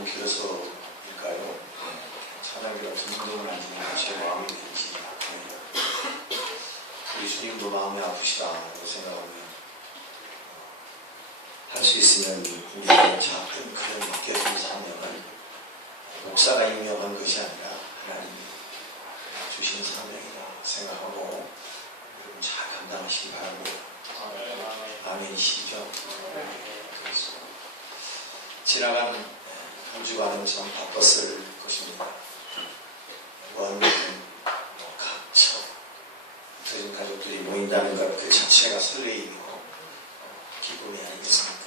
너무 길어서일까요? 찬양기가 둥둥을 앉으면 제 마음이 되지. 우리 주님도 마음이 아프시다고 생각하면 할 수 있으면 우리가 작은 그런 맡겨진 사명을 목사가 임명한 것이 아니라 하나님이 주신 사명이라 생각하고 여러분 잘 감당하시기 바랍니다. 아멘이시죠? 그래서 지나간 한 주간은 참 바빴을 것입니다. 무한도전, 각처, 흩어진 가족들이 모인다는 것 그 자체가 설레이고 기쁨이 아니겠습니까?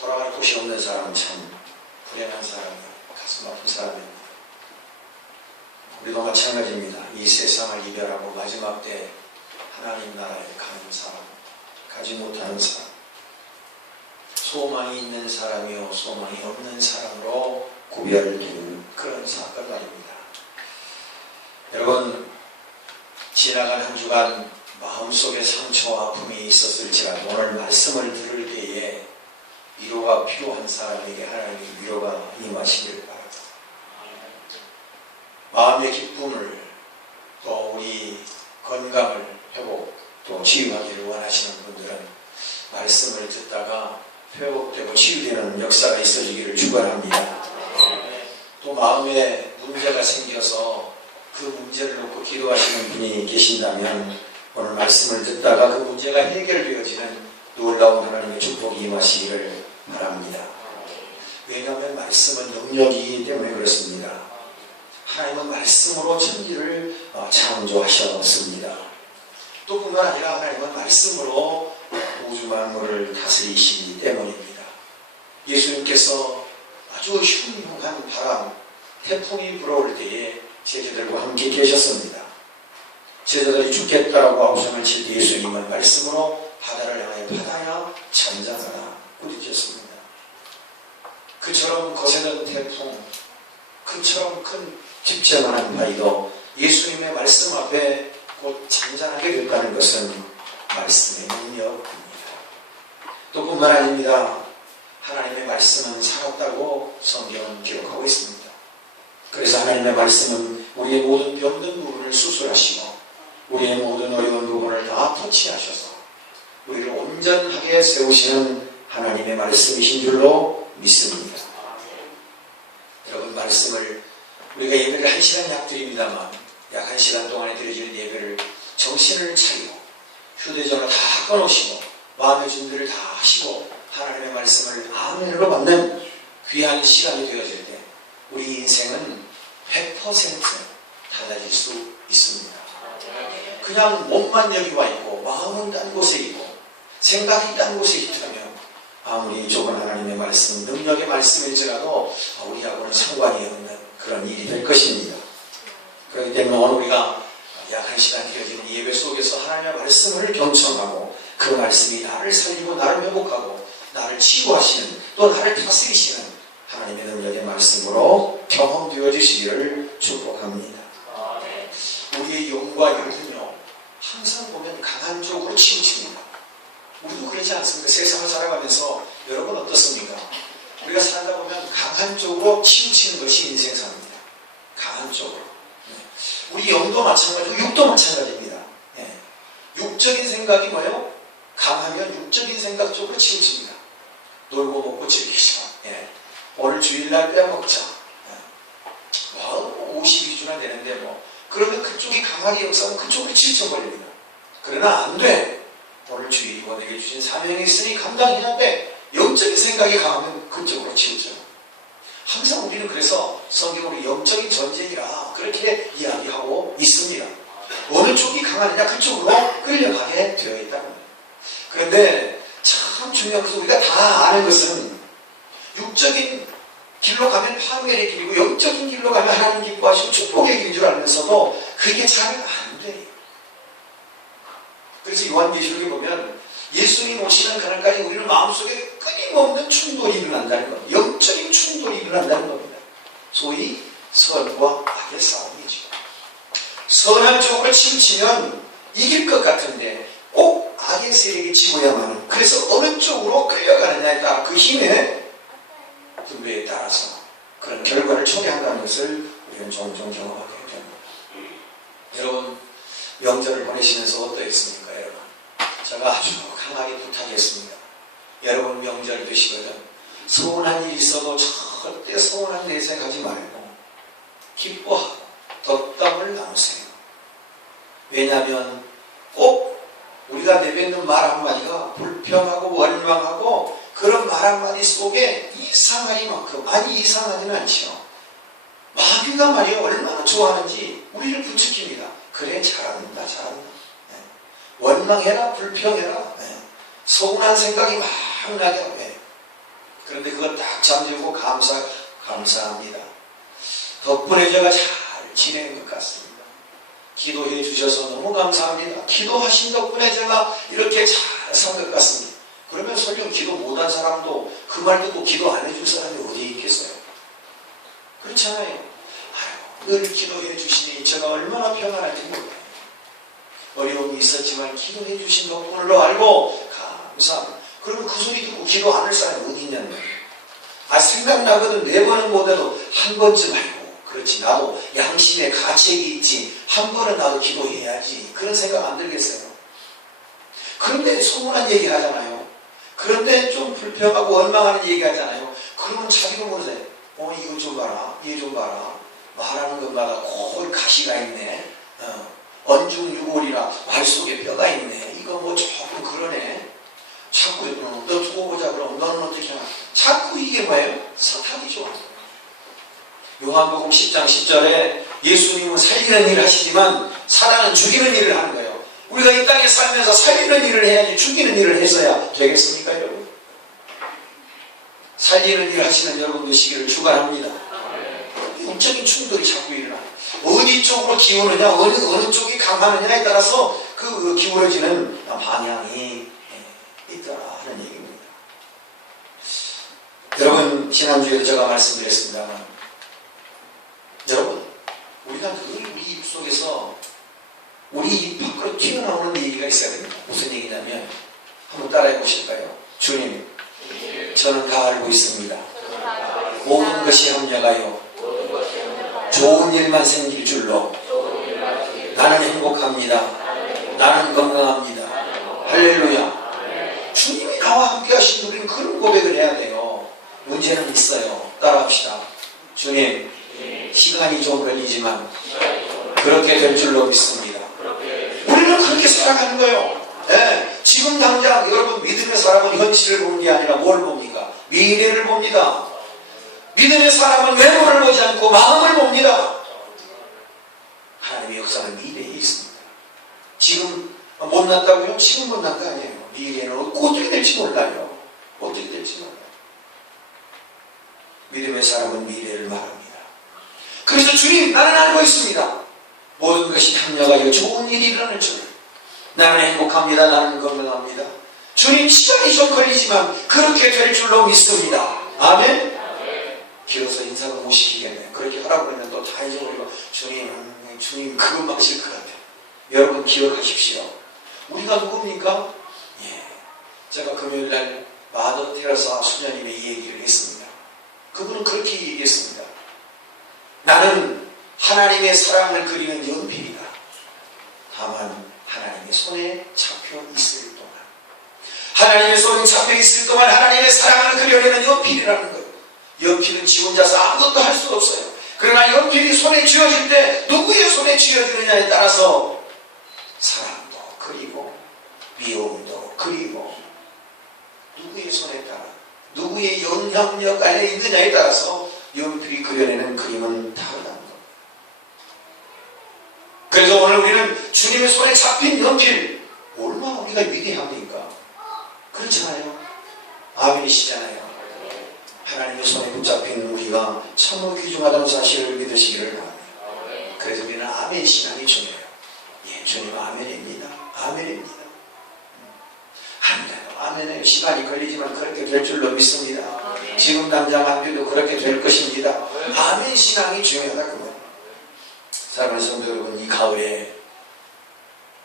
돌아갈 곳이 없는 사람은 참 불행한 사람이 가슴 아픈 사람입니다. 우리도 마찬가지입니다. 이 세상을 이별하고 마지막 때 하나님 나라에 가는 사람, 가지 못하는 사람, 소망이 있는 사람이요 소망이 없는 사람으로 구별되는 그런 사건 말입니다. 여러분, 지나간 한 주간 마음속에 상처와 아픔이 있었을지라도 오늘 말씀을 들을 때에 위로가 필요한 사람에게 하나님의 위로가 임하시길 바랍니다. 마음의 기쁨을 또 우리 건강을 회복 또 치유하기를 원하시는 분들은 말씀을 듣다가 회복되고 치유되는 역사가 있어지기를 축원합니다. 또 마음에 문제가 생겨서 그 문제를 놓고 기도하시는 분이 계신다면 오늘 말씀을 듣다가 그 문제가 해결되어지는 놀라운 하나님의 축복이 임하시기를 바랍니다. 왜냐하면 말씀은 능력이기 때문에 그렇습니다. 하나님은 말씀으로 천지를 창조하셨습니다. 또 뿐만 아니라 하나님은 말씀으로 우주 만물을 다스리시기 때문입니다. 예수님께서 아주 흉흉한 바람, 태풍이 불어올 때에 제자들과 함께 계셨습니다. 제자들이 죽겠다라고 아우성을 칠 때 예수님은 말씀으로 바다를 향하여 바다야 잠잠하라 꾸짖으셨습니다. 그처럼 거세던 태풍, 그처럼 큰 집재만한 바위도 예수님의 말씀 앞에 곧 잠잠하게 됐다는 것은 말씀의 능력입니다. 또 뿐만 아닙니다. 하나님의 말씀은 살았다고 성경은 기록하고 있습니다. 그래서 하나님의 말씀은 우리의 모든 병든 부분을 수술하시고 우리의 모든 어려운 부분을 다 터치하셔서 우리를 온전하게 세우시는 하나님의 말씀이신 줄로 믿습니다. 여러분, 말씀을 우리가 예배를 1시간 약 드립니다만 약 1시간 동안에 드려지는 예배를 정신을 차리고 휴대전화 다 꺼놓으시고 마음의 준비를 다 하시고 하나님의 말씀을 아멘으로 받는 귀한 시간이 되어질 때 우리 인생은 100% 달라질 수 있습니다. 그냥 몸만 여기 와 있고 마음은 딴 곳에 있고 생각이 딴 곳에 있다면 아무리 좁은 하나님의 말씀, 능력의 말씀일지라도 우리하고는 상관이 없는 그런 일이 될 것입니다. 그렇기 때문에 오늘 우리가 약 1시간 되어지는 예배 속에서 하나님의 말씀을 경청하고 그 말씀이 나를 살리고 나를 회복하고 나를 치유하시는 또 나를 다스리시는 하나님의 능력의 말씀으로 경험되어지시기를 축복합니다. 우리의 영과 영은요 항상 보면 강한 쪽으로 치우칩니다. 우리도 그렇지 않습니까? 세상을 살아가면서 여러분 어떻습니까? 우리가 살다 보면 강한 쪽으로 치우치는 것이 인생사입니다. 강한 쪽으로. 우리 영도 마찬가지고 육도 마찬가지입니다. 육적인 생각이 뭐예요? 강하면 육적인 생각 쪽으로 치우칩니다. 놀고 먹고 즐기시고 오늘 주일날 빼먹자. 52주나 되는데 그러면 그쪽이 강하게 역사하면 그쪽으로 치우쳐버립니다. 그러나 안 돼. 오늘 주일이고 내게 주신 사명이 있으니 감당해야 돼. 영적인 생각이 강하면 그쪽으로 치우쳐. 항상 우리는 그래서 성경으로 영적인 전쟁이라 그렇게 이야기하고 있습니다. 어느 쪽이 강하느냐 그쪽으로 끌려가게 되어 있다는 거예요. 그런데 참 중요한 것은 우리가 다 아는 것은 육적인 길로 가면 파멸의 길이고 영적인 길로 가면 하나님 기뻐하시고 축복의 길인 줄 알면서도 그게 잘 안 돼요. 그래서 요한계시록에 보면 예수님 오시는 그날까지 우리는 마음속에 끊임없는 충돌이 일어난다는 겁니다. 영적인 충돌이 일어난다는 겁니다. 소위 선과 악의 싸움이죠. 선한 쪽을 치우치면 이길 것 같은데 꼭 악의 세력이 치고야만 하는, 그래서 어느 쪽으로 끌려가느냐에 따라 그 힘에 분배에 따라서 그런 결과를 초래한다는 것을 우리는 종종 경험하게 됩니다. 여러분, 명절을 보내시면서 어떠했습니까? 여러분, 제가 아주 강하게 부탁했습니다. 여러분 명절이 되시거든 서운한 일이 있어도 절대 서운한 내색하지 말고 기뻐하고 덕담을 나누세요. 왜냐하면 꼭 우리가 내뱉는 말 한마디가 불평하고 원망하고 그런 말 한마디 속에 이상하리만큼, 아니 이상하지는 않죠. 마귀가 말이야 얼마나 좋아하는지 우리를 부추깁니다. 그래, 잘한다 잘한다. 네. 원망해라, 불평해라. 네. 서운한 생각이 막 나게 해. 그런데 그거 딱 잠재우고 감사합니다. 덕분에 제가 잘 지내는 것 같습니다. 기도해 주셔서 너무 감사합니다. 기도하신 덕분에 제가 이렇게 잘 산 것 같습니다. 그러면 설령 기도 못한 사람도 그 말 듣고 기도 안 해줄 사람이 어디 있겠어요? 그렇잖아요. 늘 기도해 주시니 제가 얼마나 평안한지 몰라요. 어려움이 있었지만 기도해 주신 덕분으로 알고 감사합니다. 그러면 그 소리 듣고 기도 안 할 사람이 어디 있냐는 거예요. 생각나거든. 매번은 못해도 한 번쯤 알고, 그렇지, 나도 양심의 가책이 있지, 한 번은 나도 기도해야지, 그런 생각 안 들겠어요? 그런데 소문한 얘기 하잖아요. 그런데 좀 불평하고 원망하는 얘기 하잖아요. 그러면 자기도 모르세요. 이거 좀 봐라, 얘 좀 봐라, 말하는 것마다 거의 가시가 있네, 언중유골이라 말 속에 뼈가 있네, 이거 뭐 조금 그러네, 자꾸 너 두고 보자, 그럼 너는 어떻게 하나, 자꾸 이게 뭐예요? 사탄이죠. 요한복음 10장 10절에 예수님은 살리는 일을 하시지만 사단은 죽이는 일을 하는 거예요. 우리가 이 땅에 살면서 살리는 일을 해야지 죽이는 일을 해서야 되겠습니까, 여러분? 살리는 일을 하시는 여러분 되시기를 축원합니다. 영적인 충돌이 자꾸 일어나. 어디 쪽으로 기우느냐, 어느 쪽이 강하느냐에 따라서 그 기울어지는 방향이 있더라 하는 얘기입니다. 여러분, 지난주에도 제가 말씀드렸습니다만, 여러분, 우리가 늘 우리 입 속에서 우리 입 밖으로 튀어나오는 얘기가 있어야 됩니다. 무슨 얘기냐면, 한번 따라해 보실까요? 주님, 저는 다 알고 있습니다. 모든 것이 합력하여 좋은 일만 생길 줄로 나는 행복합니다. 나는 건강합니다. 할렐루야. 주님이 나와 함께 하신 우리는 그런 고백을 해야 돼요. 문제는 있어요. 따라합시다. 주님, 시간이 좀 걸리지만 그렇게 될 줄로 믿습니다. 우리는 그렇게 살아가는 거예요. 네, 지금 당장 여러분 믿음의 사람은 현실을 보는 게 아니라 뭘 봅니까? 미래를 봅니다. 믿음의 사람은 외모를 보지 않고 마음을 봅니다. 하나님의 역사는 미래에 있습니다. 지금 못났다고요? 지금 못난 거 아니에요. 미래는 어떻게 될지 몰라요. 어떻게 될지 몰라요. 믿음의 사람은 미래를 말합니다. 그래서 주님, 나는 알고 있습니다. 모든 것이 합력하여 좋은 일이 일어날 줄. 나는 행복합니다. 나는 건강합니다. 주님, 시간이 좀 걸리지만 그렇게 될 줄로 믿습니다. 아멘. 길어서 인사가 못 시키겠네요. 그렇게 하라고 그러면 또 다 잊어버리고, 주님 그것만 하실 것 같아요. 여러분 기억하십시오. 우리가 누굽니까? 제가 금요일날 마더 테레사 수녀님의 이 얘기를 했습니다. 그분은 그렇게 얘기했습니다. 나는 하나님의 사랑을 그리는 연필이다. 다만 하나님의 손에 잡혀 있을 동안, 하나님의 손에 잡혀 있을 동안 하나님의 사랑을 그려내는 연필이라는 거예요. 연필은 지 혼자서 아무것도 할 수 없어요. 그러나 연필이 손에 쥐어질 때 누구의 손에 쥐어지느냐에 따라서 사랑도 그리고 미움도 그리고 누구의 손에 따라, 누구의 영향력 안에 있느냐에 따라서 연필이 그려내는 그림은 다르다는 겁니다. 그래서 오늘 우리는 주님의 손에 잡힌 연필, 얼마나 우리가 위대합니까? 그렇잖아요. 아멘이시잖아요. 하나님의 손에 붙잡힌 우리가 참으로 귀중하다는 사실을 믿으시기를 바랍니다. 그래서 우리는 아멘 신앙이 중요해요. 주님 아멘입니다. 아멘입니다. 안 돼요. 아멘에 시간이 걸리지만 그렇게 될 줄로 믿습니다. 지금 당장 안 돼도 그렇게 될 것입니다. 아멘 신앙이 중요하다 그 말이에요. 사랑하는 성도 여러분, 이 가을에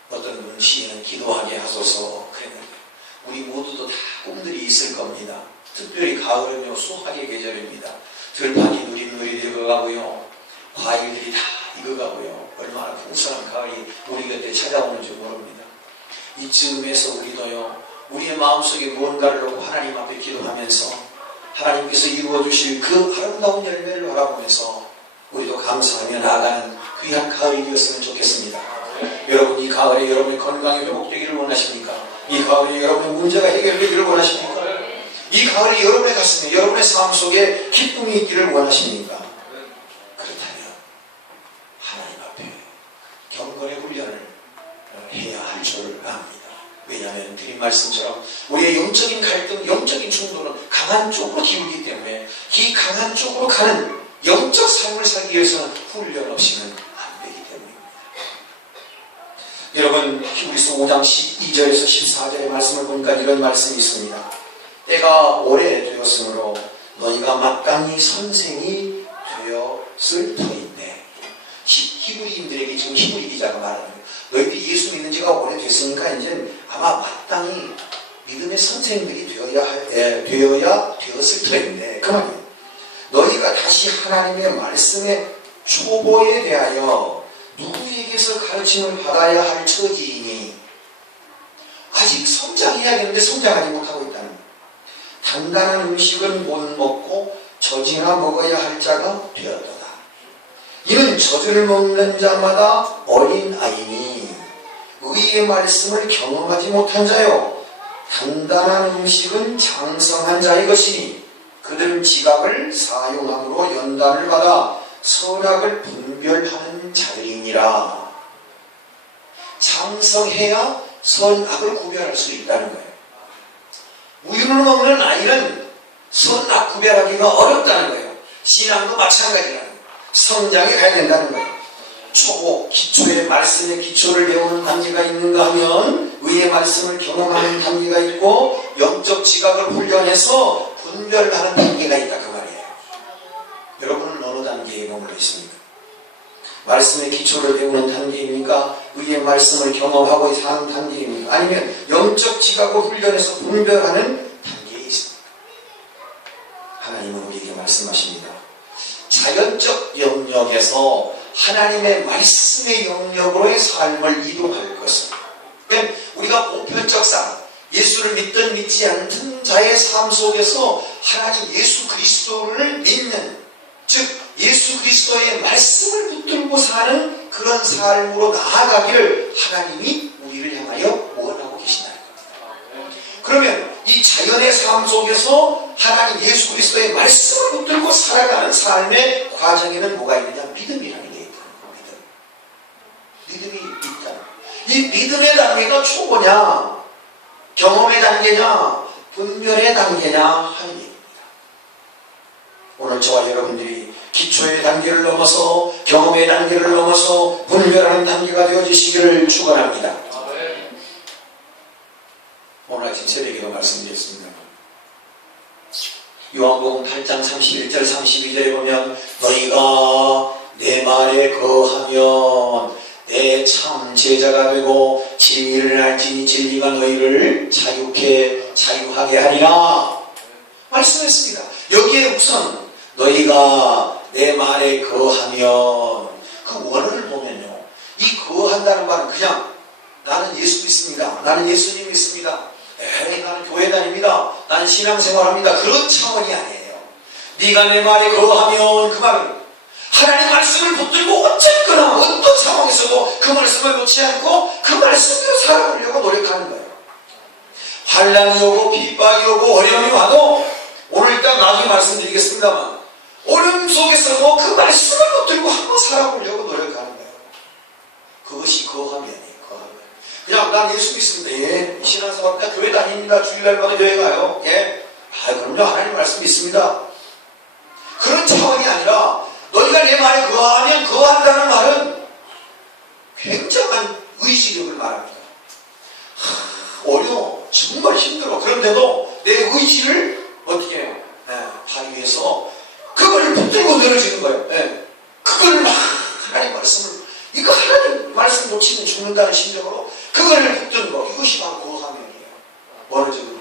어떤 분은 기도하게 하소서 그랬는데, 우리 모두도 다 꿈들이 있을 겁니다. 특별히 가을은요 수확의 계절입니다. 들판이 누릿누릿 익어가고요, 과일들이 다 익어가고요, 얼마나 풍성한 가을이 우리 곁에 찾아오는지 모릅니다. 이쯤에서 우리도요 우리의 마음속에 무언가를 놓고 하나님 앞에 기도하면서 하나님께서 이루어주실 그 아름다운 열매를 바라보면서 우리도 감사하며 나아가는 귀한 가을이 되었으면 좋겠습니다. 여러분, 이 가을에 여러분의 건강이 회복되기를 원하십니까? 이 가을에 여러분의 문제가 해결되기를 원하십니까? 이 가을에 여러분의 가슴에, 여러분의 삶 속에 기쁨이 있기를 원하십니까? 그렇다면 하나님 앞에 경건의 훈련을 해야 할 줄 압니다. 왜냐하면 드린 말씀처럼 우리의 영적인 갈등, 영적인 충돌은 강한 쪽으로 기울기 때문에 이 강한 쪽으로 가는 영적 삶을 살기 위해서는 훈련 없이는 안 되기 때문입니다. 여러분, 히브리서 5장 12절에서 14절의 말씀을 보니까 이런 말씀이 있습니다. 때가 오래되었으므로 너희가 마땅히 선생이 되었을 터인데, 히브리인들에게 지금 히브리 기자가 말하는 거예요. 너희들이 예수 믿는 지가 오래됐으니까 이제 아마 마땅히 믿음의 선생들이 되어야 되었을 터인데, 그 말이에요. 너희가 다시 하나님의 말씀의 초보에 대하여 누구에게서 가르침을 받아야 할 처지이니 아직 성장해야겠는데 성장하지 못하고 있다는 거예요. 단단한 음식은 못 먹고 젖이나 먹어야 할 자가 되었도다. 이는 젖을 먹는 자마다 어린 아이니 의의 말씀을 경험하지 못한 자요, 단단한 음식은 장성한 자의 것이니 그들은 지각을 사용함으로 연단을 받아 선악을 분별하는 자들이니라. 장성해야 선악을 구별할 수 있다는 거예요. 우유를 먹는 아이는 선악 구별하기가 어렵다는 거예요. 신앙도 마찬가지라는 거예요. 성장해 가야 된다는 거예요. 초보, 기초의 말씀의 기초를 배우는 단계가 있는가 하면 의의 말씀을 경험하는 단계가 있고 영적 지각을 훈련해서 분별하는 단계가 있다, 그 말이에요. 여러분은 어느 단계에 머물러 있습니까? 말씀의 기초를 배우는 단계입니까? 의의 말씀을 경험하고 사는 단계입니까? 아니면 영적 지각을 훈련해서 분별하는 단계에 있습니까? 하나님은 우리에게 말씀하십니다. 자연적 영역에서 하나님의 말씀의 영역으로의 삶을 이동할 것은, 그러니까 우리가 보편적 삶, 예수를 믿든 믿지 않든 자의 삶 속에서 하나님 예수 그리스도를 믿는, 즉 예수 그리스도의 말씀을 붙들고 사는 그런 삶으로 나아가기를 하나님이 우리를 향하여 원하고 계신다는 겁니다. 그러면 이 자연의 삶 속에서 하나님 예수 그리스도의 말씀을 붙들고 살아가는 삶의 과정에는 뭐가 있느냐? 믿음이라는 게 있다는 겁니다. 믿음이 있다. 이 믿음의 단계가 초보냐, 경험의 단계냐, 분별의 단계냐 하는 얘기입니다. 오늘 저와 여러분들이 기초의 단계를 넘어서 경험의 단계를 넘어서 분별하는 단계가 되어주시기를 축원합니다. 오늘 아침 새벽에 말씀드렸습니다. 요한복음 8장 31절 32절에 보면 너희가 내 말에 거하면 내 참 제자가 되고 진리를 알지니 진리가 너희를 자유하게 하리라 말씀했습니다. 여기에 우선 너희가 내 말에 거하면, 그 원어를 보면요, 이 거한다는 말은 그냥 나는 예수 믿습니다, 나는 예수님 믿습니다, 나는 교회 다닙니다, 나는 신앙생활합니다, 그런 차원이 아니에요. 네가 내 말에 거하면, 그 말은 하나님 말씀을 붙들고 어쨌거나 어떤 상황에서도 그 말씀을 놓지 않고 그 말씀대로 살아가려고 노력하는 거예요. 환난이 오고 핍박이 오고 어려움이 와도, 오늘 일단 나중에 말씀드리겠습니다만, 어려움 속에서도 그 말씀을 붙들고 한번 살아보려고 노력하는 거예요. 그것이 거함이 아니에요. 거함. 그냥 난 예수 믿습니다. 예, 신앙생활합니다. 교회 다닙니다. 주일날마다 교회 가요. 예, 그럼요, 하나님 말씀 있습니다. 그런 차원이 아니라 너희가 내 말에 거하면, 거한다는 말은 굉장한 의지력을 말합니다. 어려워, 정말 힘들어. 그런데도 내 의지를 어떻게 해요? 발휘해서 그걸 붙들고 늘어지는 거예요. 그걸 막 하나님 말씀을, 이거 하나님 말씀 놓치면 죽는다는 심정으로 그걸 붙드는 거, 이것이 바로 거함이에요. 어느 정도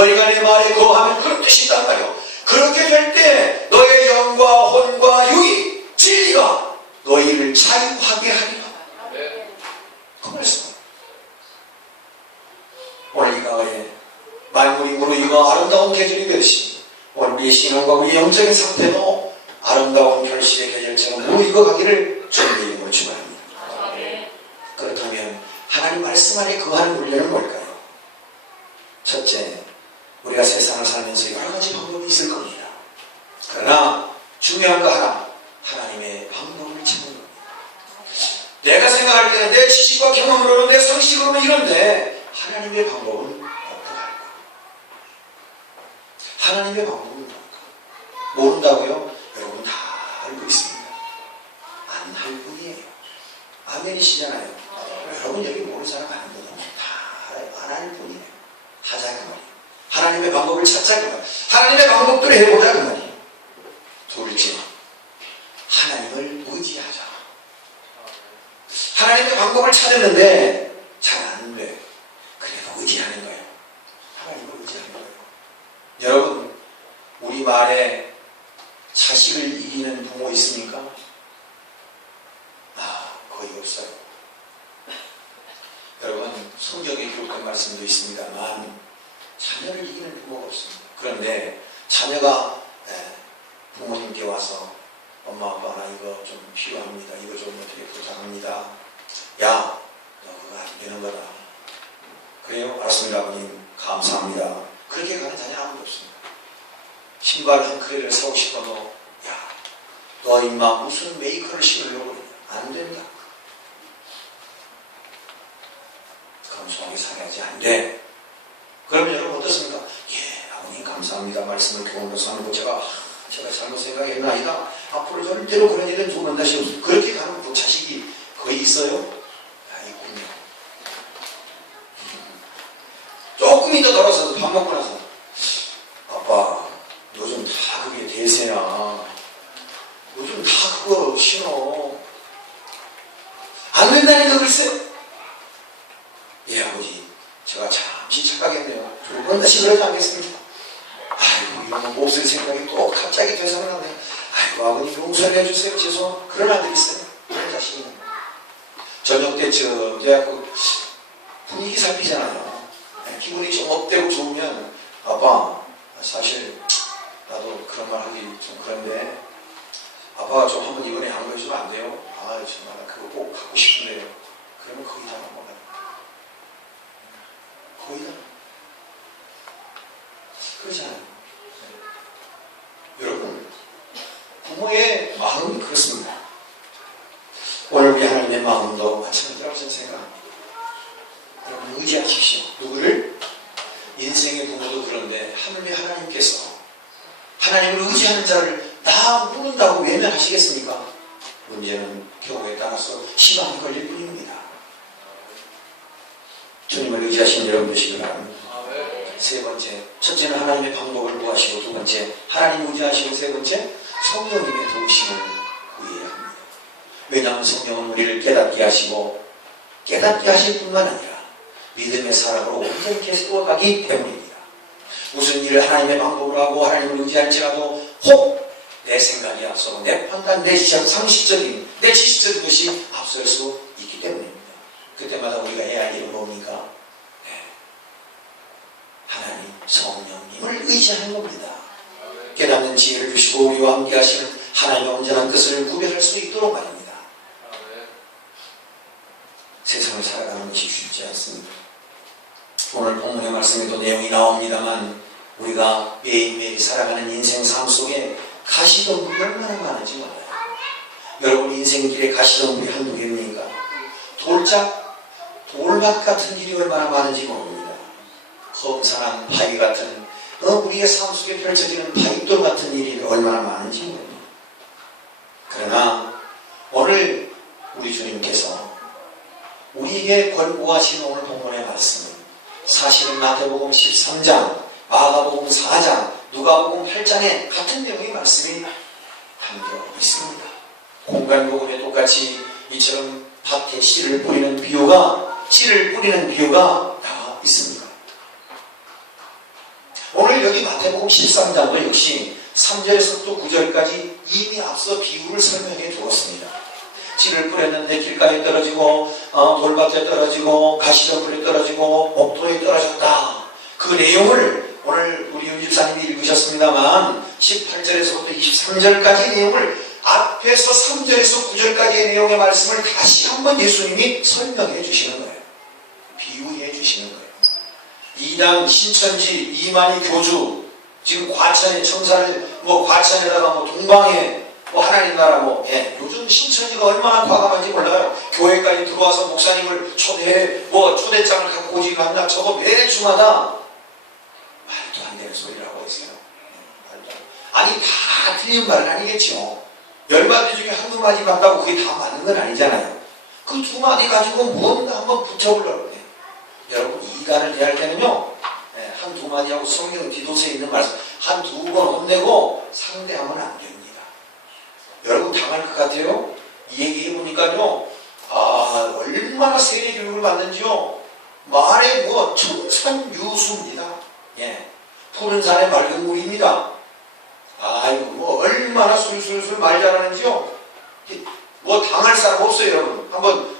너희가 내 말에 거하면 그런 뜻이 있단 말이오. 그렇게 될 때 너의 영과 혼과 육이 진리가 너희를 자유하게 하리라. 그 말씀. 오늘 이 가을에 만물이 무르익어 아름다운 계절이 되듯이 오늘 우리의 신앙과 우리 영적인 상태도 아름다운 결실의 계절처럼 무르익어 가기를 주님의 이름으로 축원합니다. 그렇다면 하나님 말씀 안에 거하는 훈련은 뭘까요? 첫째, 우리가 세상을 살면서 여러 가지 방법이 있을 겁니다. 그러나 중요한 거 하나, 하나님의 방법을 찾는 겁니다. 내가 생각할 때는 내 지식과 경험으로는 내 상식으로는 이런데 하나님의 방법은 어떡할까? 하나님의 방법은 뭘까? 모른다고요? 여러분 다 알고 있습니다. 안 할 뿐이에요. 아멘이시잖아요. 여러분 여기 모르는 사람 아니거든요. 다 알아요. 안 할 뿐이에요. 하자 그 말이에요. 하나님의 방법을 찾자 그 말이에요. 하나님의 방법들을 해보자 그 말이에요. 둘째, 하나님을 의지하자. 하나님의 방법을 찾았는데 잘 안 돼. 그래도 의지하는 거예요. 하나님을 의지하는 거예요. 여러분, 우리 말에 자식을 이기는 부모 있습니까? 거의 없어요. 여러분, 성경에 기록된 말씀도 있습니다만 자녀를 이기는 부모가 없습니다. 그런데 자녀가 부모님께 와서 엄마 아빠 나 이거 좀 필요합니다. 이거 좀 어떻게 부탁합니다. 야, 너 그거 안 되는 거다. 그래요? 알았습니다 아버님. 감사합니다. 그렇게 가는 자녀 아무도 없습니다. 신발 한 크레를 사고 싶어도 야, 너 임마 무슨 메이커를 신으려고 그러냐. 안 된다. 감사하게 살아야지. 안 돼. 그러면 여러분 어떻습니까? 예, 아버님 감사합니다. 말씀을 교훈으로서 하는 거 제가 잘못 생각했나이다. 앞으로 절대로 그런 일은 조금 다시 없습니다. 그렇게 가는 그 자식이 거의 있어요? 있군요. 조금 이따 돌아서서 밥 먹고 나서 아빠 요즘 다 그게 대세야. 요즘 다 그거 신어. 안 된다니까 글쎄. 예 아버지 제가 잠시 착각했네요. 조금 다시 그러지 않겠습니다. 아이고 이런 몹쓸 생각이 또 갑자기 되살아나네. 아이고 아버님 용서를 해주세요. 죄송. 그런 아들이 있어요. 그런 자식이 있는 거예요. 저녁 때쯤 이제 분위기 살피잖아요. 기분이 좀 업되고 좋으면 아빠 사실 나도 그런 말 하기 좀 그런데 아빠가 좀 한번 이번에 양보해주면 안 돼요? 아 정말 그거 꼭 갖고 싶은데요. 그러면 거의 다 넘어가요. 거의 다 그렇잖아요. 여러분 부모의 마음이 그렇습니다. 오늘 우리 하나님의 마음도 마찬가지라고 저는 생각합니다. 여러분 의지하십시오. 누구를? 인생의 부모도 그런데 하늘의 하나님께서 하나님을 의지하는 자를 나 모른다고 외면하시겠습니까? 문제는 경우에 따라서 시간이 걸릴 뿐입니다. 주님을 의지하시는 여러분 되시기 바랍니다. 세 번째, 첫째는 하나님의 방법을 구하시고 두 번째, 하나님 의지하시고 세 번째, 성령님의 도우심을 구해야 합니다. 왜냐하면 성령은 우리를 깨닫게 하시고 깨닫게 하실 뿐만 아니라 믿음의 사람으로 온전히 세워가기 때문입니다. 무슨 일을 하나님의 방법으로 하고 하나님을 의지할지라도 혹 내 생각이 앞서고 내 판단, 내 시각, 상식적인 내 지식적인 것이 앞설 수 있기 때문입니다. 그때마다 우리가 해야 할 일은 뭡니까? 하나님 성령님을 의지하는 겁니다. 깨닫는 지혜를 주시고 우리와 함께 하시는 하나님의 온전한 뜻을 구별할 수 있도록 말입니다. 세상을 살아가는 것이 쉽지 않습니다. 오늘 본문의 말씀에도 내용이 나옵니다만 우리가 매일매일 살아가는 인생 삶 속에 가시덤불이 얼마나 많은지 몰라요. 여러분 인생길에 가시덤불이 한두 개입니까? 돌밭 같은 일이 얼마나 많은지 모릅니다. 험산한 바위 같은 우리의 삶 속에 펼쳐지는 바위돌 같은 일이 얼마나 많은지 모릅니다. 그러나 오늘 우리 주님께서 우리에게 권고하시는 오늘 본문의 말씀은 사실은 마태복음 13장, 마가복음 4장, 누가복음 8장에 같은 내용의 말씀이 담겨 있습니다. 공간복음에 똑같이 이처럼 밭에 씨를 뿌리는 비유가 나와 있습니다. 오늘 여기 마태복음 13장도 역시 3절에서부터 9절까지 이미 앞서 비유를 설명해 주었습니다. 씨를 뿌렸는데 길가에 떨어지고 돌밭에 떨어지고 가시덤불에 떨어지고 옥토에 떨어졌다. 그 내용을 오늘 우리 윤 집사님이 읽으셨습니다만 18절에서부터 23절까지 내용을 앞에서 3절에서 9절까지의 내용의 말씀을 다시 한번 예수님이 설명해 주시는 거예요. 비유해 주시는 거예요. 이단 신천지 이만희 교주 지금 과천에 청사를 과천에다가 동방에 하나님 나라 요즘 신천지가 얼마나 과감한지 몰라요. 교회까지 들어와서 목사님을 초대장을 갖고 오지가 않나. 저거 매 주마다 말도 안 되는 소리를 하고 있어요. 아니 다 틀린 말은 아니겠죠. 10마디 중에 한두 마디 맞다고 그게 다 맞는 건 아니잖아요. 그 두 마디 가지고 뭔가 한번 붙여보려고 해요. 여러분 이간을 대할 때는요, 한두 마디하고 성경 뒤도서에 있는 말씀 한두 번 혼내고 상대하면 안 됩니다. 여러분 당할 것 같아요? 이 얘기해 보니까요, 얼마나 세례 교육을 받는지요. 말에 천산유수입니다. 푸른 산에 맑은 물입니다. 얼마나 술술술 말 잘하는지요. 당할 사람 없어요, 여러분. 한번,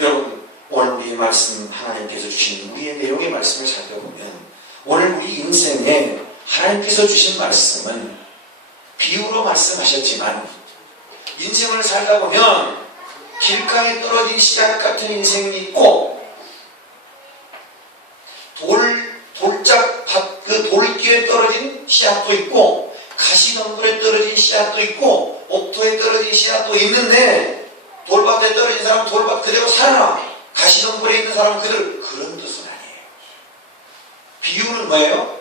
여러분, 오늘 우리의 말씀, 하나님께서 주신 우리의 내용의 말씀을 살펴보면, 오늘 우리 인생에 하나님께서 주신 말씀은 비유로 말씀하셨지만, 인생을 살다 보면 길가에 떨어진 씨앗 같은 인생이 있고, 돌길에 떨어진 씨앗도 있고, 가시덤불에 떨어진 씨앗도 있고, 옥토에 떨어진 씨앗도 있는데, 돌밭에 떨어진 사람은 돌밭 그대로 살아나. 가시덤불에 있는 사람은 그대로. 그런 뜻은 아니에요. 비유는 뭐예요?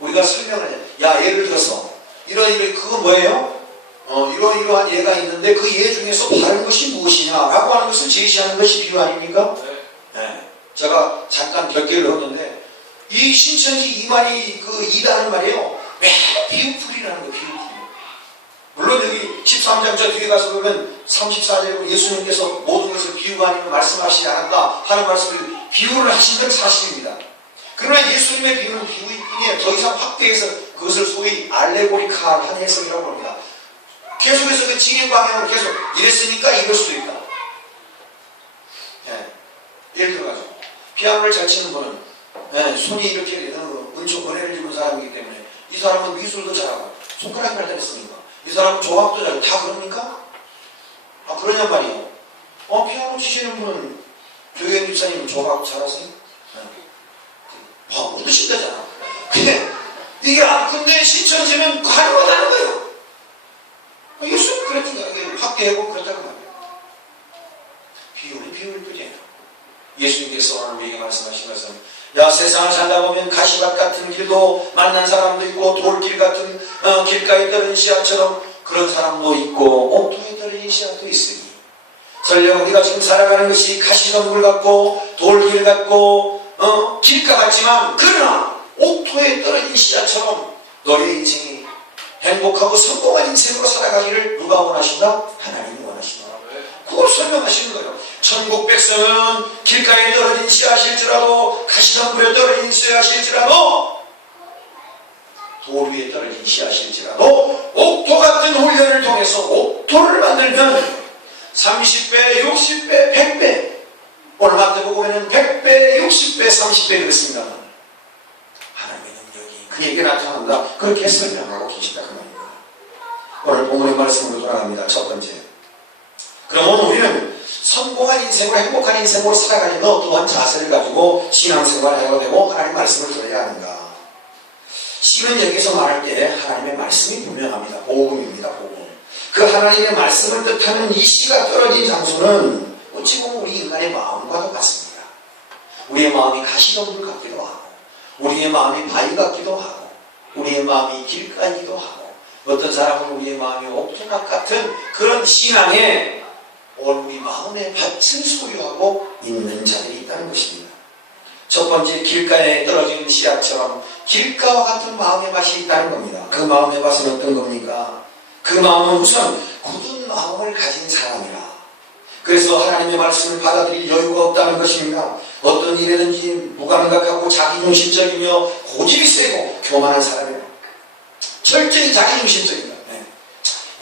우리가 설명을 해요. 예를 들어서 그건 뭐예요? 이러한 예가 있는데 그 예 중에서 바른 것이 무엇이냐라고 하는 것을 제시하는 것이 비유 아닙니까? 네. 제가 잠깐 결계를 했는데 이 신천지 이만희 이단은 말이에요. 왜 비유풀이라는 거예요. 비유풀이. 물론 여기 13장 저 뒤에 가서 보면 34절에 보면 예수님께서 모든 것을 비유가 아니면 말씀하시지 않았다 하는 말씀을 비유를 하신 건 사실입니다. 그러나 예수님의 비유는 비유일 뿐이에요. 더 이상 확대해서 그것을 소위 알레고리칼한 해석이라고 합니다. 계속해서 그 진행 방향으로 계속 이랬으니까 이럴 수도 있다. 예를 들어가지고 피아노를 잘 치는 분은 손이 이렇게 은혜를 주는 사람이기 때문에 이 사람은 미술도 잘하고 손가락이 발달했으니까 이 사람은 조합도 잘하고 다 그럽니까? 그러냔 말이에요. 피아노 치시는 분은 조혜연 집사님은 조합 잘하세요? 못 드신다잖아. 근데 신천지면 가능하다는 거예요. 예수는 그랬으니까 확대하고 그렇다고 말이에요. 비유는 비유일 뿐이에요. 예수님께서 오늘 우리에게 말씀하신 것은 세상을 살다 보면 가시밭 같은 길도 만난 사람도 있고 돌길 같은 길가에 떨어진 씨앗처럼 그런 사람도 있고 옥토에 떨어진 씨앗도 있으니 설령 우리가 지금 살아가는 것이 가시덤불 같고 돌길 같고 길가 같지만 그러나 옥토에 떨어진 씨앗처럼 너의 인생이 행복하고 성공한 인생으로 살아가기를 누가 원하신다? 하나님이 원하신다. 그걸 설명하시는 거예요. 천국 백성은 길가에 떨어진 씨앗일지라도 가시덤불에 떨어진 씨앗일지라도 돌 위에 떨어진 씨앗일지라도 옥토 같은 훈련을 통해서 옥토를 만들면 30배, 60배, 100배 오늘 마태복음에는 100배, 60배, 30배 그렇습니다. 하나님의 능력이 그에게 나타난다. 그렇게 설명하고 계시다 그 말입니다. 오늘 본문의 말씀으로 돌아갑니다. 첫 번째, 그럼 오늘 우리는 성공한 인생으로 행복한 인생으로 살아가려면 어떠한 자세를 가지고 신앙생활을 해야 되고 하나님의 말씀을 들어야 하는가? 신은 여기서 말할 때 하나님의 말씀이 분명합니다. 복음입니다. 복음. 그 하나님의 말씀을 뜻하는 이 씨가 떨어진 장소는 어찌 보면 우리 인간의 마음과도 같습니다. 우리의 마음이 가시덤불 같기도 하고 우리의 마음이 바위 같기도 하고 우리의 마음이 길가이기도 하고 어떤 사람은 우리의 마음이 옥토각 같은 그런 신앙에 우리 마음의 밭을 소유하고 있는 자들이 있다는 것입니다. 첫 번째, 길가에 떨어진 씨앗처럼 길가와 같은 마음의 밭이 있다는 겁니다. 그 마음의 밭은 어떤 겁니까? 그 마음은 우선 굳은 마음을 가진 사람이라. 그래서 하나님의 말씀을 받아들일 여유가 없다는 것입니다. 어떤 일이든지 무감각하고 자기중심적이며 고집이 세고 교만한 사람이에요. 철저히 자기중심적이다. 네.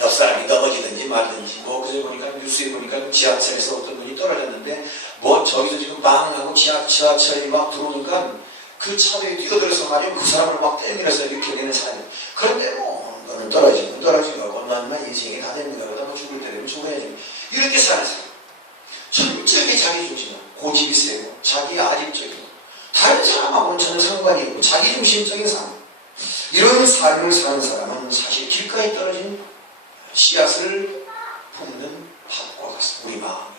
옆 사람이 넘어지든지 말든지 뭐 그제 보니까 뉴스에 보니까 지하철에서 어떤 분이 떨어졌는데 뭐 저기서 지금 빵 하고 지하철이 막 들어오니까 그 차도에 뛰어들어서 말이면 그 사람을 막 때밀어서 이렇게 되는 사람이에요. 그런데 뭐 너는 떨어지고 얼마나 인생이 다 됩니다. 그러다 뭐 죽을 때 되면 죽어야지. 이렇게 사는 사람. 철저하게 자기중심이고 고집이 세고 자기 아집적이고 다른 사람하고는 전혀 상관이 없고 자기중심적인 삶. 이런 삶을 사는 사람은 사실 길가에 떨어진 씨앗을 품는 밭과 같습니다. 우리 마음이.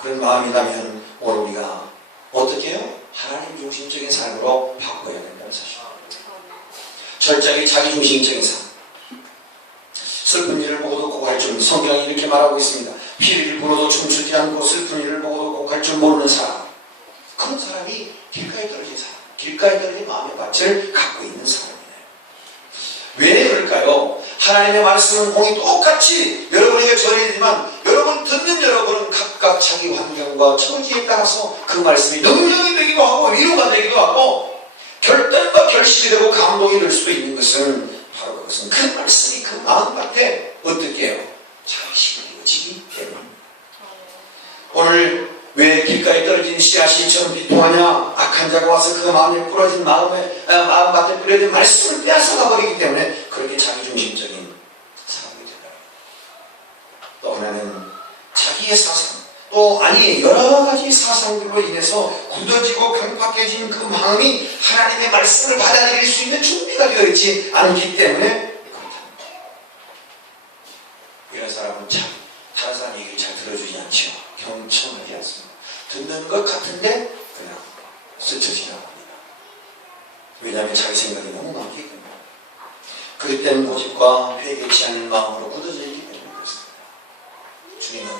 그런 마음이라면 오늘 우리가 어떻게 해요? 하나님 중심적인 삶으로 바꿔야 된다는 사실. 철저하게 자기중심적인 삶. 슬픈 일을 보고도 고할 줄 성경이 이렇게 말하고 있습니다. 피를 불어도 춤추지 않고 슬픈 일을 보고도 고할 줄 모르는 사람. 그런 사람이 길가에 떨어진 사람. 길가에 떨어진 마음의 밭을 갖고 있는 사람이에요. 왜 그럴까요? 하나님의 말씀은 공이 똑같이 여러분에게 전해지지만 여러분 듣는 여러분은 각각 자기 환경과 처지에 따라서 그 말씀이 능력이 되기도 하고 위로가 되기도 하고 결단과 결심이 되고 감동이 될 수도 있는 것은 바로 그것은 그 말씀이 그 마음밭에 어떻게 해요? 잘 심어지기 때문입니다. 오늘 왜 길가에 떨어진 씨앗이 처럼 비통하냐? 악한 자가 와서 그 마음에 뿌려진 마음밭에 뿌려진 말씀을 빼앗아가 버리기 때문에 그렇게 자기중심적인 사람이 된다. 또 하나는 자기의 사상, 또 아니 여러 가지 사상들로 인해서 굳어지고 강팍해진 그 마음이 하나님의 말씀을 받아들일 수 있는 준비가 되어 있지 않기 때문에 그렇답니다. 이런 사람은 참 다른 사람 얘기를 잘 들어주지 않죠. 경청하지 않습니다. 듣는 것 같은데 그냥 스쳐 지나갑니다. 왜냐하면 자기 생각이 너무 많기 때문에. 그럴 때는 고집과 회개치 않는 마음으로 굳어져 있기 때문에 그렇습니다. 주님은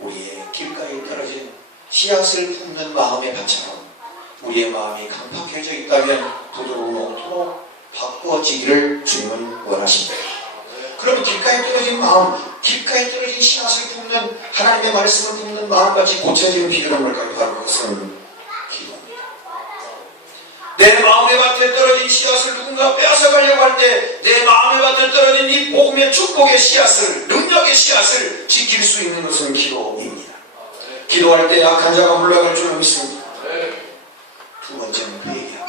우리의 길가에 떨어진 씨앗을 품는 마음의 밭처럼 우리의 마음이 강팍해져 있다면 부드러운 옥토로 바꾸어지기를 주님은 원하십니다. 그러면 길가에 떨어진 마음, 길가에 떨어진 씨앗을 품는 하나님의 말씀을 품는 마음같이 고쳐지는 비결은 뭘까요? 바로 그것은 기도입니다. 내 마음의 밭에 떨어진 씨앗을 누군가 빼앗아가려고 할 때 내 마음의 밭에 떨어진 이 복음의 축복의 씨앗을, 능력의 씨앗을 지킬 수 있는 것은 기도입니다. 기도할 때 악한 자가 물러갈 줄 믿습니다. 두 번째는 회개합니다.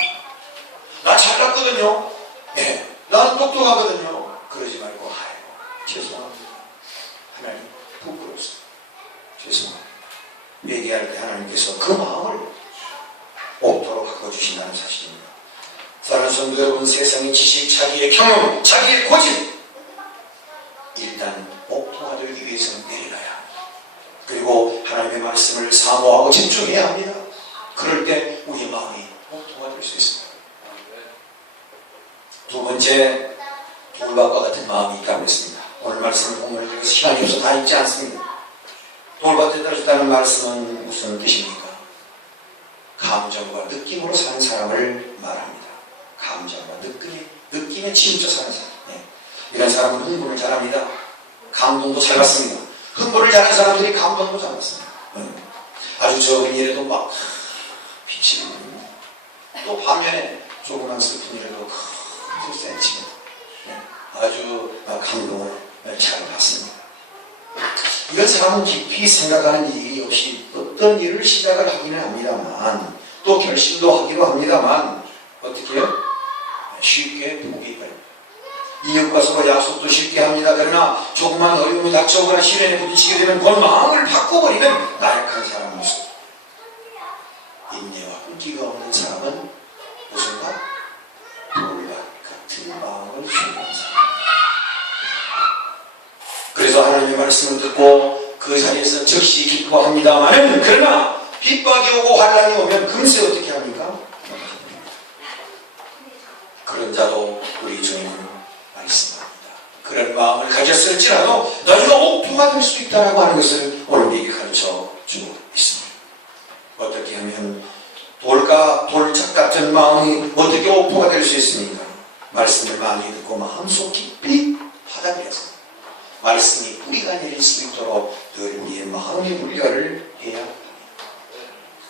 나 잘났거든요. 네, 나는 똑똑하거든요. 그러지 말고 죄송합니다. 하나님 부끄럽습니다. 죄송합니다. 회개할 때 하나님께서 그 마음을 옥토로 바꿔주신다는 사실입니다. 사랑하는 성도 여러분, 세상의 지식, 자기의 경험, 자기의 고집 일단 옥토가 되기 위해서는 내려놔야 합니다. 그리고 하나님의 말씀을 사모하고 집중해야 합니다. 그럴 때 우리의 마음이 옥토가 될 수 있습니다. 두 번째, 돌밭과 같은 마음이 있다고 했습니다. 오늘 말씀을 보면 시간이 없어서 다 읽지 않습니다. 돌밭에 떨어졌다는 말씀은 무슨 뜻입니까? 감정과 느낌으로 사는 사람을 말합니다. 감정과 느낌에 치우쳐 사는 사람. 네. 이런 사람은 흥분을 잘합니다. 감동도 잘 받습니다. 흥분을 잘하는 사람들이 감동도 잘 받습니다. 아주 적은 일에도 막 빛이 납니다. 또 반면에 조그만 슬픈 일에도 큰 센치입니다. 네. 아주 감동을 잘 받습니다. 이런 사람은 깊이 생각하는 일이 없이 어떤 일을 시작을 하기는 합니다만 또 결심도 하기도 합니다만 어떻게 해요? 쉽게 포기해버립니다. 이웃과 서로 약속도 쉽게 합니다. 그러나 조그만 어려움이 닥쳐오거나 시련에 부딪히게 되면 그 마음을 바꿔버리는 나약한 사람 모습. 인내와 끈기가 없는 사람은 무슨가? 돌과 같은 마음을 소유한 사람. 그래서 하나님의 말씀을 듣고 그 자리에서 즉시 기뻐합니다만 그러나 핍박이 오고 환난이 오면 금세 어떻게 합니까? 그런 자도 우리 주님은 말씀합니다. 그런 마음을 가졌을지라도 나중에 옥토가 될 수 있다고 하는 것을 오늘 우리에게 가르쳐 주고 있습니다. 어떻게 하면 돌짝 같은 마음이 어떻게 옥토가 될 수 있습니까? 말씀을 많이 듣고 마음속 깊이 받아들여서 말씀이 뿌리가 내릴 수 있도록 늘 우리의 마음의 훈련을 해야 합니다.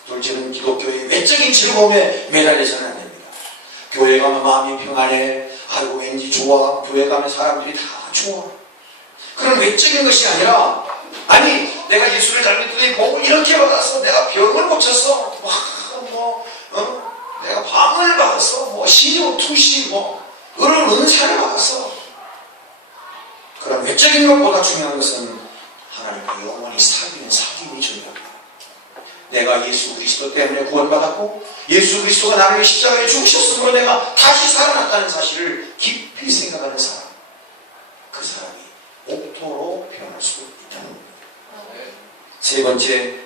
둘째는 기독교의 외적인 즐거움에 매달려서는 안 됩니다. 교회 가면 마음이 평안해. 아이고 왠지 좋아. 교회 가면 사람들이 다 좋아. 그런 외적인 것이 아니라, 아니 내가 예수를 잘 믿더니 복을 이렇게 받았어. 내가 병을 고쳤어. 내가 방을 받았어. 신유 투시 그런 은사를 받았어. 그런 외적인 것보다 중요한 것은 하나님과 영원히 사귀는 사귐이 중요합니다. 내가 예수 그리스도 때문에 구원받았고 예수 그리스도가 나를 십자가에 죽으셨으므로 내가 다시 살아났다는 사실을 깊이 생각하는 사람, 그 사람이 옥토로 표현할 수 있다는 겁니다. 세 번째,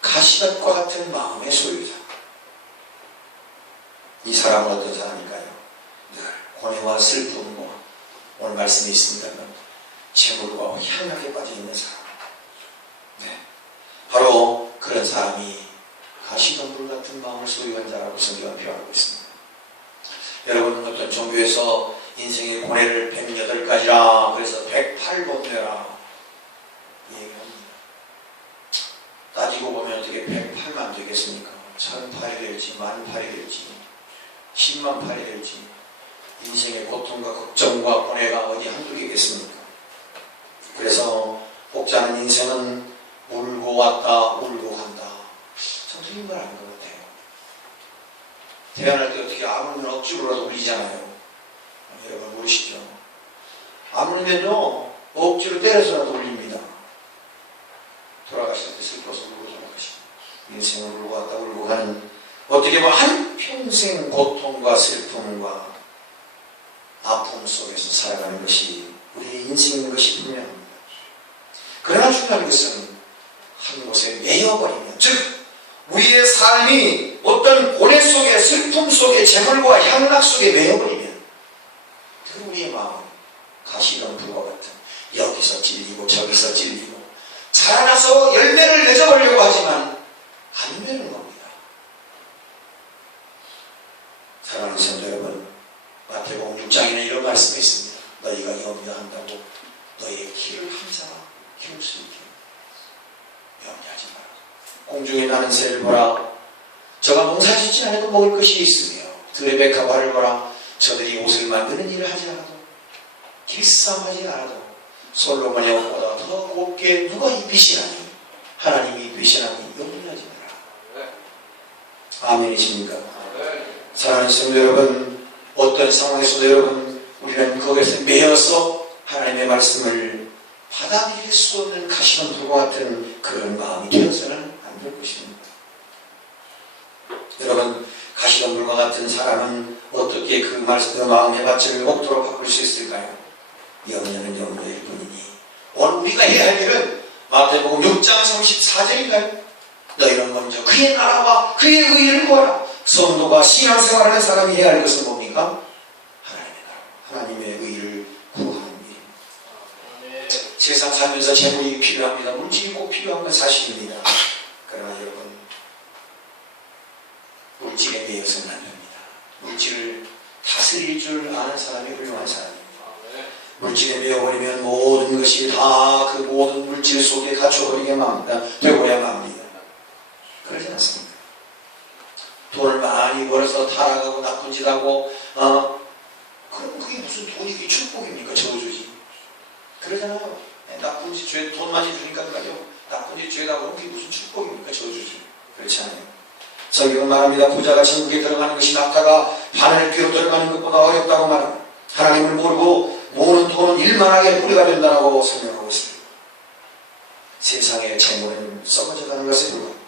가시밭과 같은 마음의 소유자. 이 사람은 어떤 사람일까요? 늘 고뇌와 슬픔과, 오늘 말씀에 있습니다만 재물과 향락에 빠져 있는 사람. 바로 그런 사람이 가시덤불 같은 마음을 소유한 자라고 성경은 표현하고 있습니다. 여러분, 어떤 종교에서 인생의 고뇌를 108가지라 그래서 108번뇌라 얘기합니다. 따지고 보면 어떻게 108만 되겠습니까? 1008이 될지 10,008이 될지 100,000,008이 될지, 인생의 고통과 걱정과 고뇌가 어디 한두 개겠습니까? 그래서 복자는 인생은 울고 왔다 울고 간다. 참 틀린 말 아닌 것 같아요. 태어날 때 어떻게 아무면 억지로라도 울리잖아요. 여러분 모르시죠? 아무면요 억지로 때려서라도 울립니다. 돌아가실 때 슬퍼서 울고 돌아가시고, 인생을 울고 왔다 울고 가는, 어떻게 보면 한평생 고통과 슬픔과 아픔 속에서 살아가는 것이 우리의 인생인 것이 분명합니다. 그러나 중요한 것은 한 곳에 매여버리면, 즉 우리의 삶이 어떤 고뇌 속에, 슬픔 속에, 재물과 향락 속에 매여버리면 그 우리의 마음은 가시덤불과 같은, 여기서 찔리고 저기서 찔리고 자라나서 열매를 맺어보려고 하지만 안 되는 겁니다. 사랑하는 성도 여러분, 마태복음 6장에는 이런 말씀이 있습니다. 너희가 염려한다고 너희의 키를 한자가 키울 수 있게 염려하지 마라. 공중에 나는 새를 보라. 저가 농사짓지 않아도 먹을 것이 있으며 들의 백합화를 보라. 저들이 옷을 만드는 일을 하지 않아도 길쌈하지 않아도 솔로몬의 옷보다 더 곱게 누가 입히시나니 하나님이 입히시나니 염려하지 마라. 아멘이십니까? 사랑하는 성도 여러분, 어떤 상황에서도 여러분, 우리는 거기에서 매여서 하나님의 말씀을 받아들일 수 없는 가시덤불과 같은 그런 마음이 되어서는 안 될 것입니다. 여러분, 가시덤불과 같은 사람은 어떻게 그 말씀과 마음의 밭을 옥토로 바꿀 수 있을까요? 염려는 염려일 뿐이니 오늘 우리가 해야 할 일은 마태복음 6장 34절인가요? 너희는 먼저 그의 나라와 그의 의를 구하라. 성도가 신앙생활하는 사람이 해야 할 것은 뭡니까? 하나님의 나라, 하나님의 의를 구하는 일. 세상 살면서 재물이 필요합니다. 물질이 꼭 필요한 건 사실입니다. 그러나 여러분, 물질에 매여서는 안 됩니다. 물질을 다스릴 줄 아는 사람이 훌륭한 사람입니다. 물질에 매여버리면 모든 것이 다 그 모든 물질 속에 갇혀버리게만 되고야만 합니다. 그러지 않습니다. 돈을 많이 벌어서 타락하고 나쁜 짓 하고, 그럼 그게 무슨 돈이 그게 축복입니까? 저주지. 그러잖아요. 나쁜 짓 죄, 돈 많이 주니까 그래요. 나쁜 짓 죄다 그러면 그게 무슨 축복입니까? 저주지. 그렇지 않아요. 성경은 말합니다. 부자가 천국에 들어가는 것이 낙타가 바늘 귀로 들어가는 것보다 어렵다고 말합니다. 하나님을 모르고 모으는 돈은 일만하게 무리가 된다고 설명하고 있습니다. 세상의 재물은 썩어져가는 것에 불과합니다.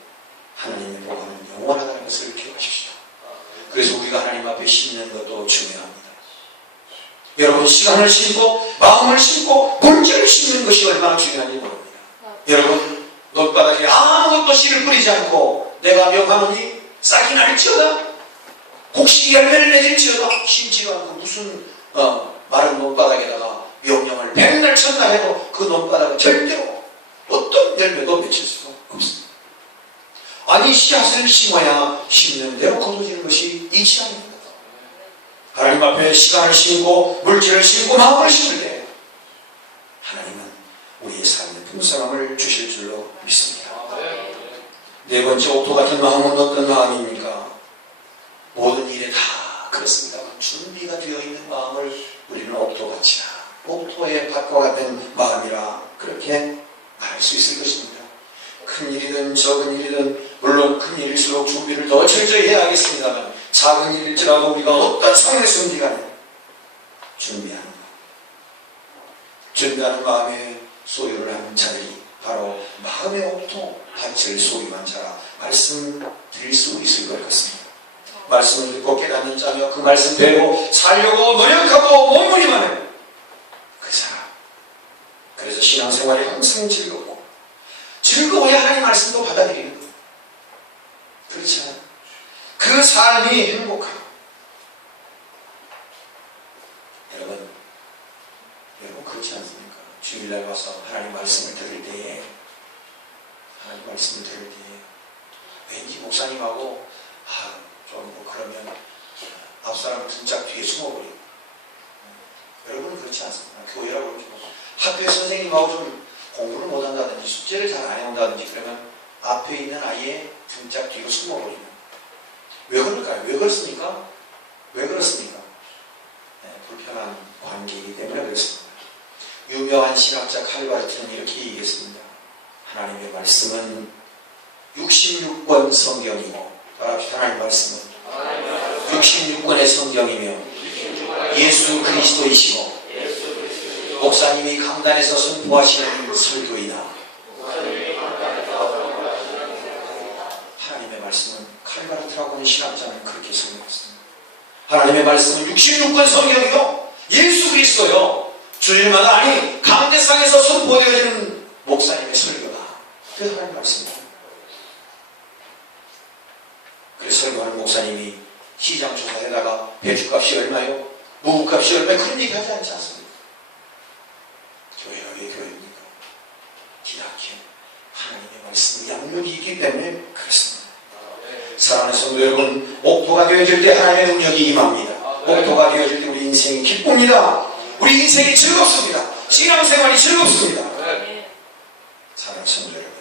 하나님의 복은 영원하다는 것을 기억하십시오. 그래서 우리가 하나님 앞에 심는 것도 중요합니다. 여러분, 시간을 심고 마음을 심고 물질을 심는 것이 얼마나 중요한지 모릅니다. 여러분, 논바닥에 아무것도 씨를 뿌리지 않고 내가 명하노니 싹이 날지어다, 곡식이 열매를 맺을지어다 심지도 않고 무슨 마른 논바닥에다가 명령을 백날 천날 해도 그 논바닥은 절대로 어떤 열매도 맺힐 수가 없습니다. 아니, 씨앗을 심어야 심는 대로 거둬지는 것이 이치 아닙니까? 하나님 앞에 시간을 심고 물질을 심고 마음을 심을 때 하나님은 우리의 삶의 풍성함을 주실 줄로 믿습니다. 네 번째 옥토 같은 마음은 어떤 마음입니까? 모든 일에 다 그렇습니다만 준비가 되어 있는 마음을 우리는 옥토같이라, 옥토의 밭과 같은 마음이라 그렇게 말할 수 있을 것입니다. 큰 일이든 적은 일이든, 물론 큰 일일수록 준비를 더 철저히 해야겠습니다만 작은 일일지라도 우리가 어떤 상황에서 준비하는 준비하는 것, 준비하는 마음에 소유를 하는 자들이 바로 마음의 옥토, 밭을 소유한 자라 말씀드릴 수 있을 것 같습니다. 말씀을 듣고 깨닫는 자며 그 말씀대로 살려고 노력하고 몸부림하는 그 사람. 그래서 신앙생활이 항상 즐겁고, 즐거워야 하나님 말씀도 받아들이는 거예요. 그렇지 않아요? 그 삶이 행복하고. 여러분 그렇지 않습니까? 주일날 와서 하나님 말씀을 들을 때에 왠지 목사님하고 좀 그러면 앞사람 등짝 뒤에 숨어버리고, 여러분은 그렇지 않습니까? 교회라고 그러죠. 학교에 선생님하고 좀 공부를 못한다든지 숙제를 잘 안 해온다든지 그러면 앞에 있는 아이의 등짝 뒤로 숨어버리는. 왜 그럴까요? 왜 그렇습니까? 불편한 관계이기 때문에 그렇습니다. 유명한 신학자 칼바르트는 이렇게 얘기했습니다. 하나님의 말씀은 66권 성경이고, 하나님의 말씀은 66권의 성경이며 예수 그리스도이시고 목사님이 강단에서 선포하시는 설교이다. 하나님의 말씀은, 칼바르트라고 하는 신학자는 그렇게 설명했습니다. 하나님의 말씀은 66권 성경이요 예수 그리스도요 주일마다, 아니 강대상에서 선포되어지는 목사님의 설교다. 그래서 하나님의 말씀입니다. 그래서 설교하는 목사님이 시장 조사에다가 배추값이 얼마요? 무구값이 얼마요? 그런 얘기 하지 않지 않습니까? 교회가 왜 교회입니까? 기독교 하나님의 말씀 양육이기 때문에 그렇습니다. 사랑하는 성도 여러분, 옥토가 되어질 때 하나님의 능력이 임합니다. 옥토가 되어질 때 우리 인생이 기쁩니다. 우리 인생이 즐겁습니다. 신앙생활이 즐겁습니다. 사랑하는 성도 여러분,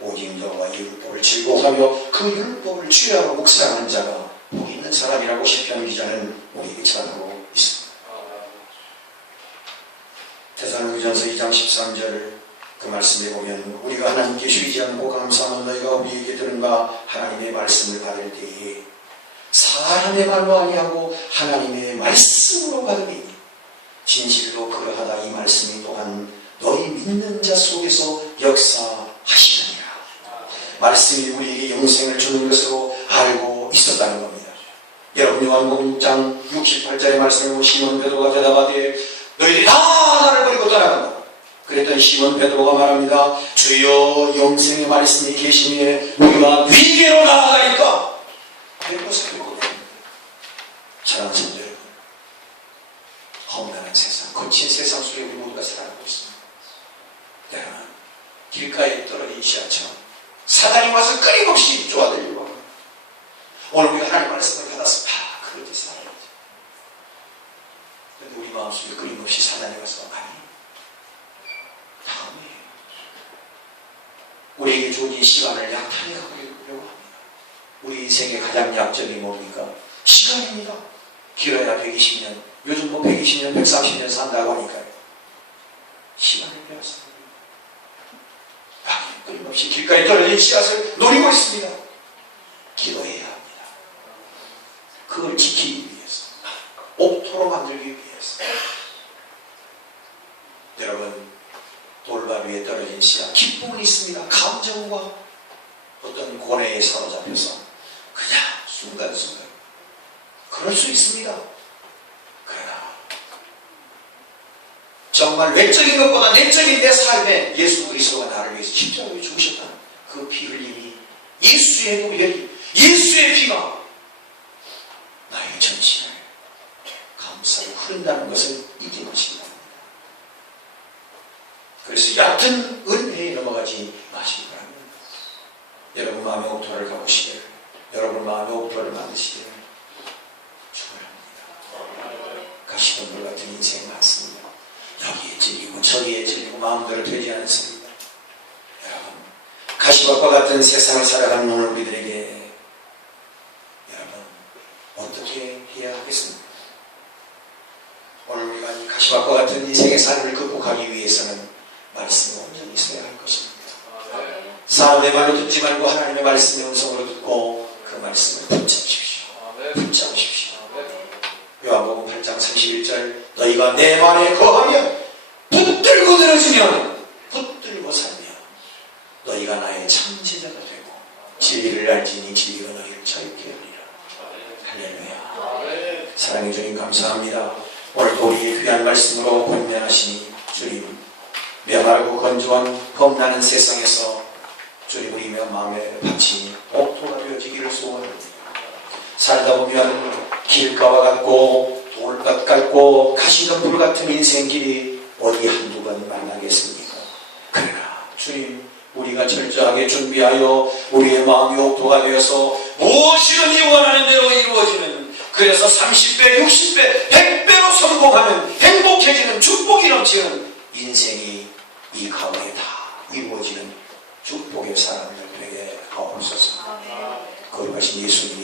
오직 너와 율법을 즐거워하며 그 율법을 주야로 묵상하는 자가 복 있는 사람이라고 시편 기자는 우리에게 전하고 있습니다. 데살로니가전서 2장 13절 그 말씀에 보면, 우리가 하나님께 쉬지 않고 감사하는 너희가 우리에게 들은 바 하나님의 말씀을 받을 때에 사람의 말로 아니하고 하나님의 말씀으로 받으니 진실로 그러하다. 이 말씀이 또한 너희 믿는 자 속에서 역사하시느니라. 말씀이 우리에게 영생을 주는 것으로 알고 있었다는 겁니다. 여러분, 요한복음 6장 68절의 말씀을 보면 시몬 베드로가 대답하되 너희들이 다 나를 버리고 떠나간다. 그랬더니 시몬 베드로가 말합니다. 주여, 영생의 말씀이 계시니 우리가 위계로 나아가니까 이런 것을 듣고 있습니다. 사랑하는 성도 여러분, 험난한 세상, 거친 세상 속에 우리 모두가 살아가고 있습니다. 때로는 길가에 떨어진 지하철, 사단이 와서 끊임없이 쪼아들려고 합니다. 오늘 우리가 하나님 말씀을 받아서 그렇게 살아야지. 그런데 우리 마음속에 끊임없이 사단이 와서 다음에 우리에게 주어진 시간을 약탈해가려고 합니다. 우리 인생의 가장 약점이 뭡니까? 시간입니다. 길어야 120년, 요즘 120년, 130년 산다고 하니까요. 시간을 빼앗습니다. 끊임없이 길가에 떨어진 씨앗을 노리고 있습니다. 기도해야 합니다. 그걸 지키기 위해서, 옥토로 만들기 위해서. 여러분, 돌발 위에 떨어진 씨앗, 기쁨은 있습니다. 감정과 어떤 고뇌에 사로잡혀서 그냥 순간순간 그럴 수 있습니다. 그러나 정말 외적인 것보다 내적인 내 삶에 예수 그리스도가 나를 위해서 십자가에 죽으셨다는 그 피 흘림이, 예수의 보혈이, 예수의 피가 나의 전신을 감싸고 흐른다는 것을 잊지 마시기 바랍니다. 그래서 얕은 은혜에 넘어가지 마시기 바랍니다. 여러분 마음의 옥토를 가보시기를, 여러분 마음의 옥토를 만드시기를 축원합니다. 가시덤불 같은 인생 많습니다. 여기에 찔리고 저기에 찔리고 마음대로 되지 않습니다. 여러분, 가시밭과 같은 세상을 살아가는 오늘 우리들에게 여러분 어떻게 해야 하겠습니까? 오늘 우리가 이 가시밭과 같은 인생의 삶을 극복하기 위해서는 말씀이 온전히 있어야 할 것입니다. 사람의 말로 듣지 말고 하나님의 말씀의 음성으로 듣고 그 말씀을 붙잡으십시오. 붙잡으십시오. 요한복음 8장 31절 너희가 내 말에 거하면 붙들고 들어주면 붙들고 살며 너희가 나의 참 제자가 되고 진리를 알지니 진리가 너희를 자유케 하리라. 할렐루야. 사랑해 주님 감사합니다. 오늘도 우리의 귀한 말씀으로 권면하시니 주님 명하고 건조한 겁나는 세상에서 주님 우리 마음의 밭이 옥토가 되어지기를 소원합니다. 살다 보면 길가와 같고 돌밭 같고 가시덤불 같은 인생길이 어디 한두 번 만나겠습니까? 그러나 주님 우리가 철저하게 준비하여 우리의 마음이 옥토가 되어서 무엇이든지 원하는 대로 이루어지는 그래서 30배, 60배, 100배로 성공하는 행복해지는 축복이 넘치는 인생이 이 가운데 다 이루어지는 축복의 사람들 되게 하옵소서. 거룩하신 예수님